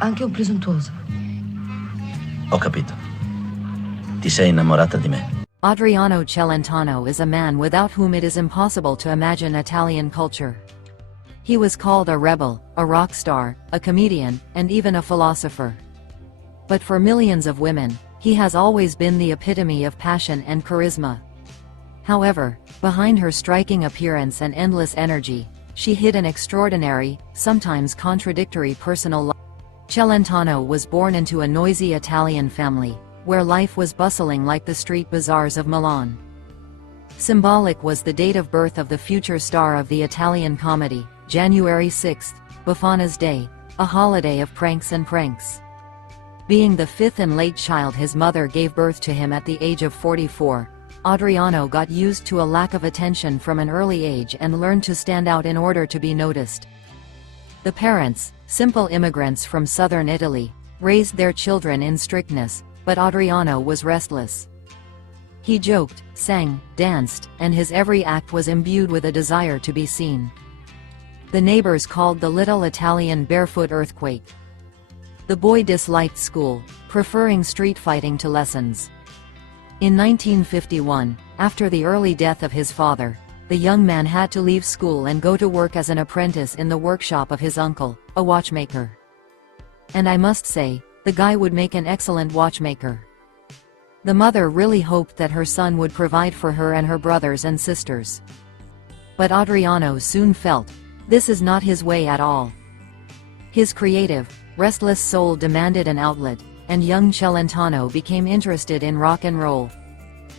Anche un presuntuoso. Ho capito. Ti sei innamorata di me. Adriano Celentano is a man without whom it is impossible to imagine Italian culture. He was called a rebel, a rock star, a comedian, and even a philosopher. But for millions of women, he has always been the epitome of passion and charisma. However, behind her striking appearance and endless energy, she hid an extraordinary, sometimes contradictory personal life. Celentano was born into a noisy Italian family, where life was bustling like the street bazaars of Milan. Symbolic was the date of birth of the future star of the Italian comedy, January 6, Befana's Day, a holiday of pranks and pranks. Being the fifth and late child his mother gave birth to him at the age of 44, Adriano got used to a lack of attention from an early age and learned to stand out in order to be noticed. The parents, simple immigrants from southern Italy, raised their children in strictness, but Adriano was restless. He joked, sang, danced, and his every act was imbued with a desire to be seen. The neighbors called the little Italian barefoot earthquake. The boy disliked school, preferring street fighting to lessons. In 1951, after the early death of his father, the young man had to leave school and go to work as an apprentice in the workshop of his uncle, a watchmaker. And I must say, the guy would make an excellent watchmaker. The mother really hoped that her son would provide for her and her brothers and sisters. But Adriano soon felt, this is not his way at all. His creative, restless soul demanded an outlet, and young Celentano became interested in rock and roll.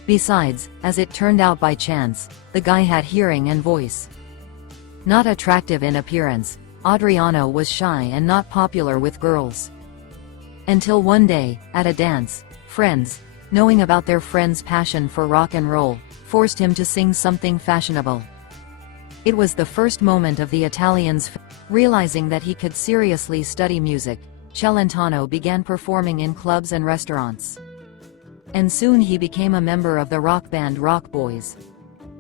Besides, as it turned out by chance, the guy had hearing and voice. Not attractive in appearance, Adriano was shy and not popular with girls. Until one day, at a dance, friends, knowing about their friend's passion for rock and roll, forced him to sing something fashionable. It was the first moment of the Italians. Realizing that he could seriously study music, Celentano began performing in clubs and restaurants. And soon he became a member of the rock band Rock Boys.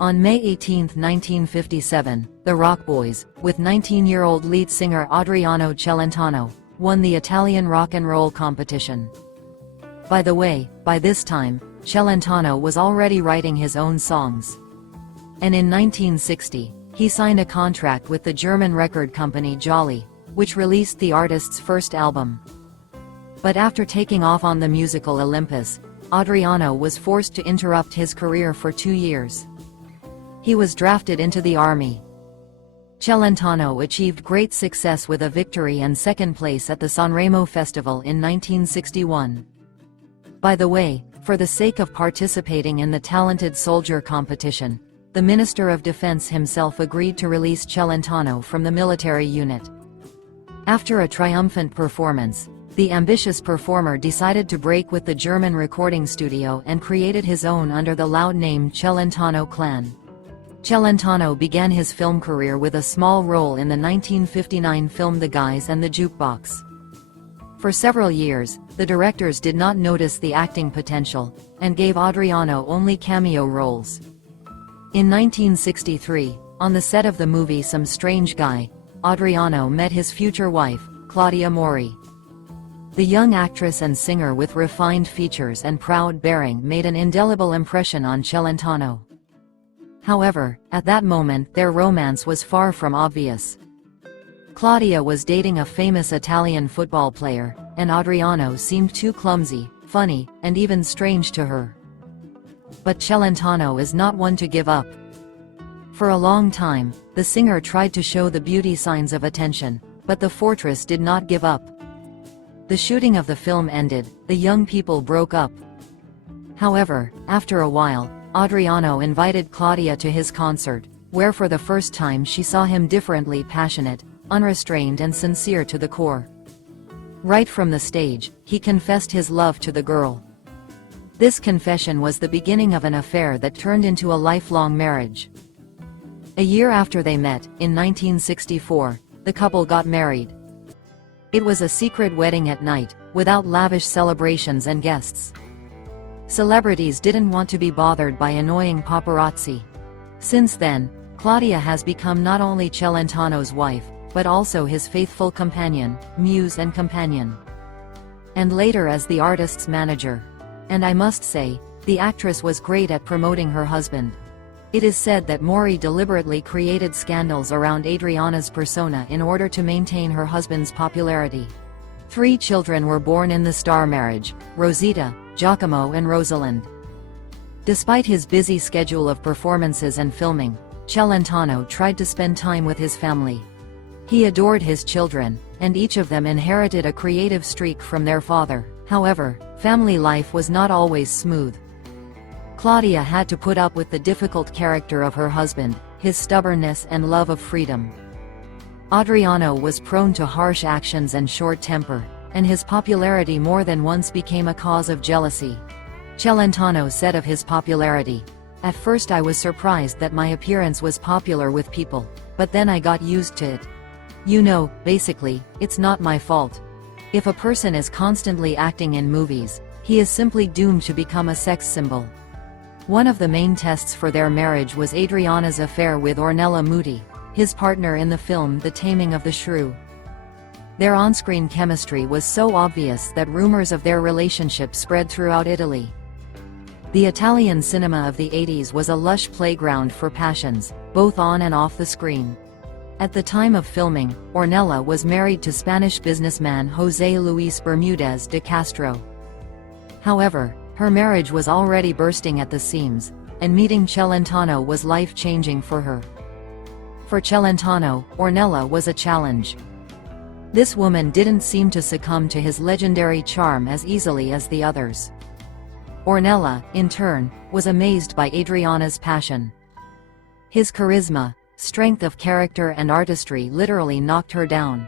On May 18, 1957, the Rock Boys, with 19-year-old lead singer Adriano Celentano, won the Italian rock and roll competition. By the way, by this time, Celentano was already writing his own songs. And in 1960, he signed a contract with the German record company Jolly, which released the artist's first album. But after taking off on the musical Olympus, Adriano was forced to interrupt his career for 2 years. He was drafted into the army. Celentano achieved great success with a victory and second place at the Sanremo Festival in 1961. By the way, for the sake of participating in the Talented Soldier competition, the Minister of Defense himself agreed to release Celentano from the military unit. After a triumphant performance, the ambitious performer decided to break with the German recording studio and created his own under the loud name Celentano Clan. Celentano began his film career with a small role in the 1959 film The Guys and the Jukebox. For several years, the directors did not notice the acting potential, and gave Adriano only cameo roles. In 1963, on the set of the movie Some Strange Guy, Adriano met his future wife, Claudia Mori. The young actress and singer with refined features and proud bearing made an indelible impression on Celentano. However, at that moment their romance was far from obvious. Claudia was dating a famous Italian football player, and Adriano seemed too clumsy, funny, and even strange to her. But Celentano is not one to give up. For a long time, the singer tried to show the beauty signs of attention, but the fortress did not give up. The shooting of the film ended, the young people broke up. However, after a while, Adriano invited Claudia to his concert, where for the first time she saw him differently passionate, unrestrained and sincere to the core. Right from the stage, he confessed his love to the girl. This confession was the beginning of an affair that turned into a lifelong marriage. A year after they met, in 1964, the couple got married. It was a secret wedding at night, without lavish celebrations and guests. Celebrities didn't want to be bothered by annoying paparazzi. Since then, Claudia has become not only Celentano's wife, but also his faithful companion, muse and companion. And later as the artist's manager. And I must say, the actress was great at promoting her husband. It is said that Mori deliberately created scandals around Adriana's persona in order to maintain her husband's popularity. 3 children were born in the star marriage: Rosita, Giacomo and Rosalind. Despite his busy schedule of performances and filming, Celentano tried to spend time with his family. He adored his children, and each of them inherited a creative streak from their father. However, family life was not always smooth. Claudia had to put up with the difficult character of her husband, his stubbornness and love of freedom. Adriano was prone to harsh actions and short temper, and his popularity more than once became a cause of jealousy. Celentano said of his popularity, "At first I was surprised that my appearance was popular with people, but then I got used to it. You know, basically, it's not my fault. If a person is constantly acting in movies, he is simply doomed to become a sex symbol." One of the main tests for their marriage was Adriana's affair with Ornella Muti, his partner in the film The Taming of the Shrew. Their on-screen chemistry was so obvious that rumors of their relationship spread throughout Italy. The Italian cinema of the 80s was a lush playground for passions, both on and off the screen. At the time of filming, Ornella was married to Spanish businessman José Luis Bermúdez de Castro. However, her marriage was already bursting at the seams, and meeting Celentano was life-changing for her. For Celentano, Ornella was a challenge. This woman didn't seem to succumb to his legendary charm as easily as the others. Ornella, in turn, was amazed by Adriana's passion. His charisma, strength of character and artistry literally knocked her down.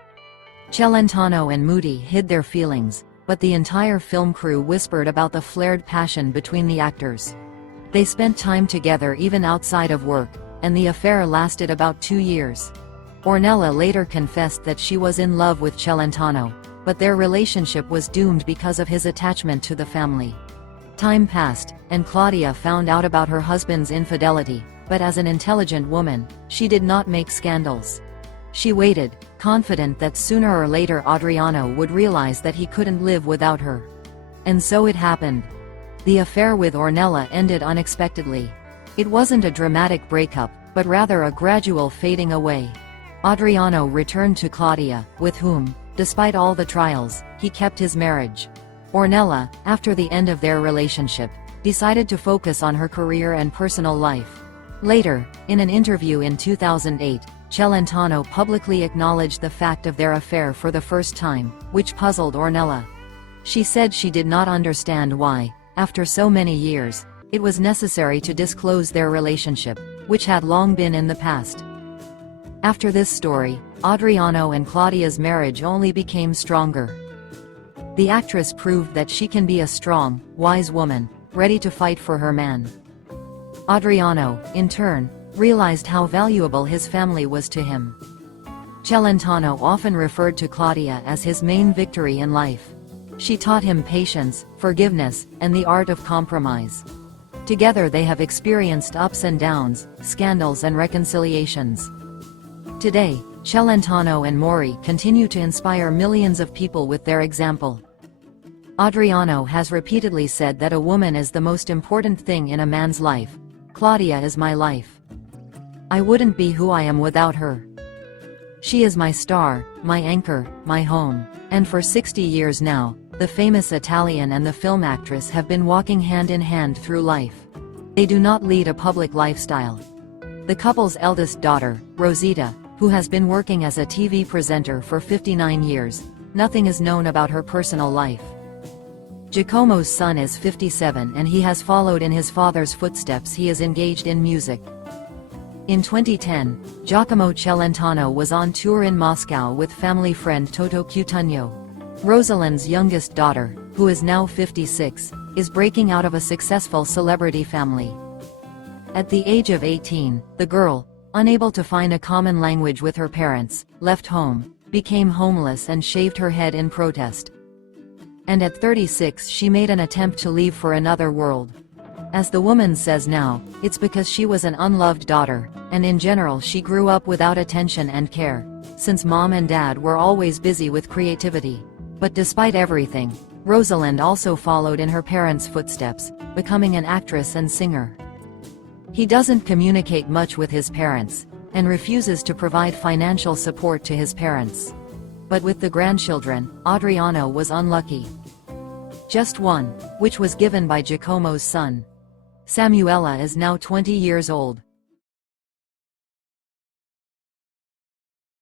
Celentano and Muti hid their feelings, but the entire film crew whispered about the flared passion between the actors. They spent time together even outside of work, and the affair lasted about 2 years. Ornella later confessed that she was in love with Celentano, but their relationship was doomed because of his attachment to the family. Time passed, and Claudia found out about her husband's infidelity, but as an intelligent woman, she did not make scandals. She waited, confident that sooner or later Adriano would realize that he couldn't live without her. And so it happened. The affair with Ornella ended unexpectedly. It wasn't a dramatic breakup, but rather a gradual fading away. Adriano returned to Claudia, with whom, despite all the trials, he kept his marriage. Ornella, after the end of their relationship, decided to focus on her career and personal life. Later, in an interview in 2008, Celentano publicly acknowledged the fact of their affair for the first time, which puzzled Ornella. She said she did not understand why, after so many years, it was necessary to disclose their relationship, which had long been in the past. After this story, Adriano and Claudia's marriage only became stronger. The actress proved that she can be a strong, wise woman, ready to fight for her man. Adriano, in turn, realized how valuable his family was to him. Celentano often referred to Claudia as his main victory in life. She taught him patience, forgiveness, and the art of compromise. Together they have experienced ups and downs, scandals and reconciliations. Today, Celentano and Mori continue to inspire millions of people with their example. Adriano has repeatedly said that a woman is the most important thing in a man's life. Claudia is my life. I wouldn't be who I am without her. She is my star, my anchor, my home. And for 60 years now, the famous Italian and the film actress have been walking hand in hand through life. They do not lead a public lifestyle. The couple's eldest daughter, Rosita, who has been working as a TV presenter for 59 years, nothing is known about her personal life. Giacomo's son is 57 and he has followed in his father's footsteps. He is engaged in music. In 2010, Giacomo Celentano was on tour in Moscow with family friend Toto Cutugno. Rosalind's youngest daughter, who is now 56, is breaking out of a successful celebrity family. At the age of 18, the girl, unable to find a common language with her parents, left home, became homeless and shaved her head in protest. And at 36 she made an attempt to leave for another world. As the woman says now, it's because she was an unloved daughter, and in general she grew up without attention and care. since mom and dad were always busy with creativity. But despite everything, Rosalind also followed in her parents' footsteps, becoming an actress and singer. He doesn't communicate much with his parents, and refuses to provide financial support to his parents. But with the grandchildren, Adriano was unlucky. Just one, which was given by Giacomo's son. Samuela is now 20 years old.